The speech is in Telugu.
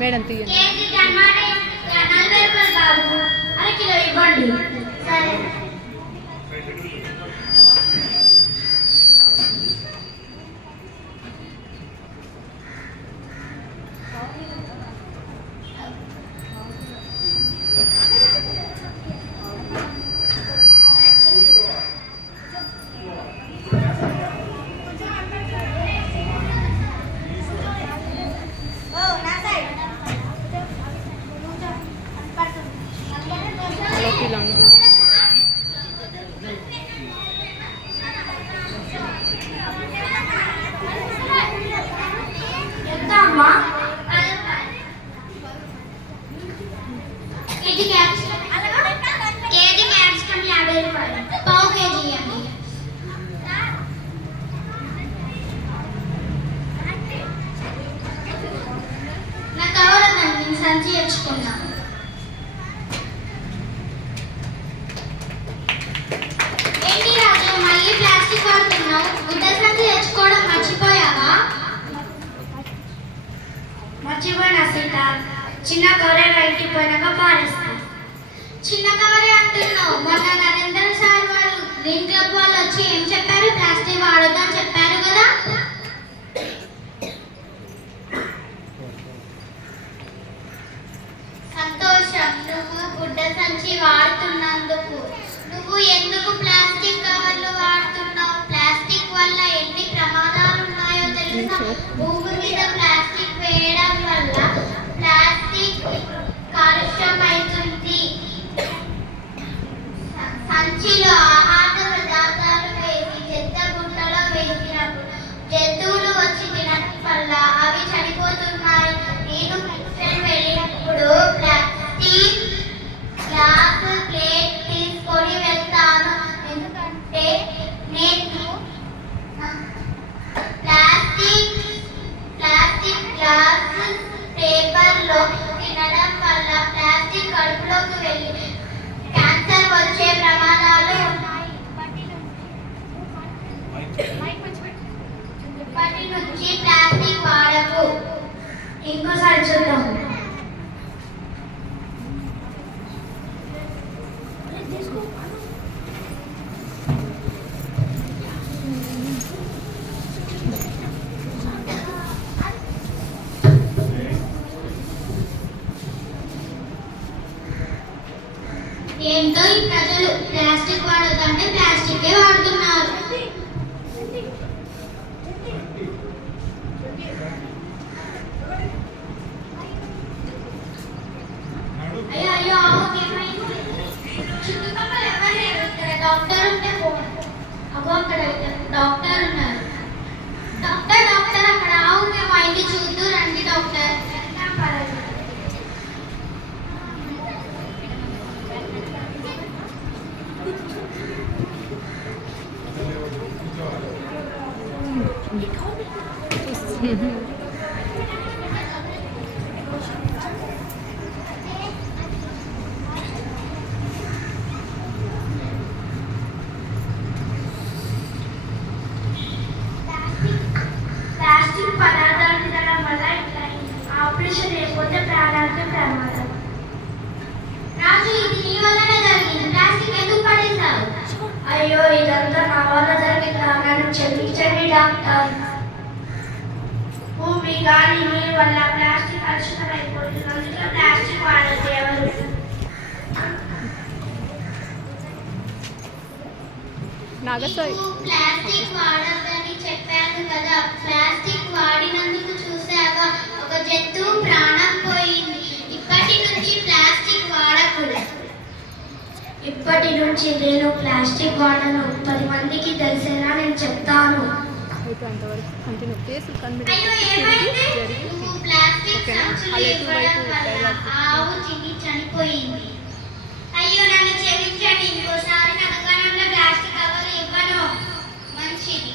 మేడం తీయండి. అరకిలో ఇవ్వండి. సరే. కేజీ క్యాప్సికమ్ 50 రూపాయలు. పావు కేజీ ఇవ్వండి. నా కవరదండి, సంచి తెచ్చుకున్నా. ఏంటి రాజు, మళ్ళీ ప్లాస్టిక్ వాడుతున్నావు? గుడ్డ సంచి తెచ్చుకోవడం మర్చిపోయావా? మర్చిపోయినా సీత. చిన్న కవరే బయటికి పోయినాక పారేస్తా. చిన్న కవరే అంటున్నావు. మొన్న నరేంద్ర సార్ వాళ్ళు గ్రీన్ క్లబ్ వాళ్ళు వచ్చి ఏం చెప్పారు? ప్లాస్టిక్ వాడొద్దని చెప్పారు కదా. సంతోషం, నువ్వు గుడ్డ సంచి వాడుతున్నందుకు. నువ్వు ఎందుకు ప్లాస్టిక్ కవర్లు వాడుతున్నావు? ప్లాస్టిక్ వల్ల ఎన్ని ప్రమాదాలు ఉన్నాయో తెలుసా? భూమి మీద ప్లాస్టిక్ వేయడం వల్ల ప్లాస్టిక్ కాలుష్యం అవుతుంది. సంచిలో ఆహార పదార్థాలు వేసి చెత్త గుంటలో వేసినప్పుడు జంతువులు వచ్చి తినడం వల్ల అవి చనిపోతున్నాయి. నేను కిచెన్ వెళ్ళినప్పుడు ప్లాస్టిక్ గ్లాస్ ప్లేట్ తీసుకొని వెళ్తాను. ఎందుకంటే నేను ప్లాస్టిక్ గ్లాస్ పేపర్లో తినడం వల్ల ప్లాస్టిక్ కడుపులోకి వెళ్ళి క్యాన్సర్ వచ్చే ప్రమాదాలు ఉన్నాయి. ఇప్పటి నుంచి ప్లాస్టిక్ వాడకు. ఇంకోసారి చూద్దాం. ఏంటో ఈ ప్రజలు ప్లాస్టిక్ వాడొద్దంటే ప్లాస్టికే వాడుతున్నారు. అయ్యో అయ్యో, చుట్టుపక్కల ఎవరు లేరు. ఇక్కడ డాక్టర్ ఉంటే ఫోన్. అగో అక్కడ డాక్టర్ ఉన్నారు. డాక్టర్ డాక్టర్ అక్కడ ఆవు మేము అయింది చూద్దు రండి డాక్టర్. ప్లాస్టిక్ పదార్థాలు తినడం వల్ల ఆపరేషన్ లేకపోతే ప్రాణానికి ప్రమాదం. రాజు, ఇది నీ వల్లనే జరిగింది. ప్లాస్టిక్ ఎందుకు పడేశావు? అయ్యో, ఇదంతా నా వల్ల జరిగిందా? నన్ను క్షమించండి డాక్టర్. భూమి గాలి నీరు వల్ల ప్లాస్టిక్ కలుషితం అయిపోతుంది. అందుకే ప్లాస్టిక్ వాడద్దు ఎవరు. ప్లాస్టిక్ వాడద్దని చెప్పాను కదా. ప్లాస్టిక్ వాడినందుకు చూసావా, ఒక జంతువు ప్రాణం పోయింది. ఇప్పటి నుంచి ప్లాస్టిక్ వాడకూడదు. ఇప్పటి నుంచి నేను ప్లాస్టిక్ వాడను. 10 మందికి తెలిసేలా నేను చెప్తాను. ఆవు తిని చనిపోయింది. అయ్యో, నన్ను క్షమించండి. ఇంకోసారి నా దుకాణంలో ప్లాస్టిక్ కవర్లు ఇవ్వను. మంచిది.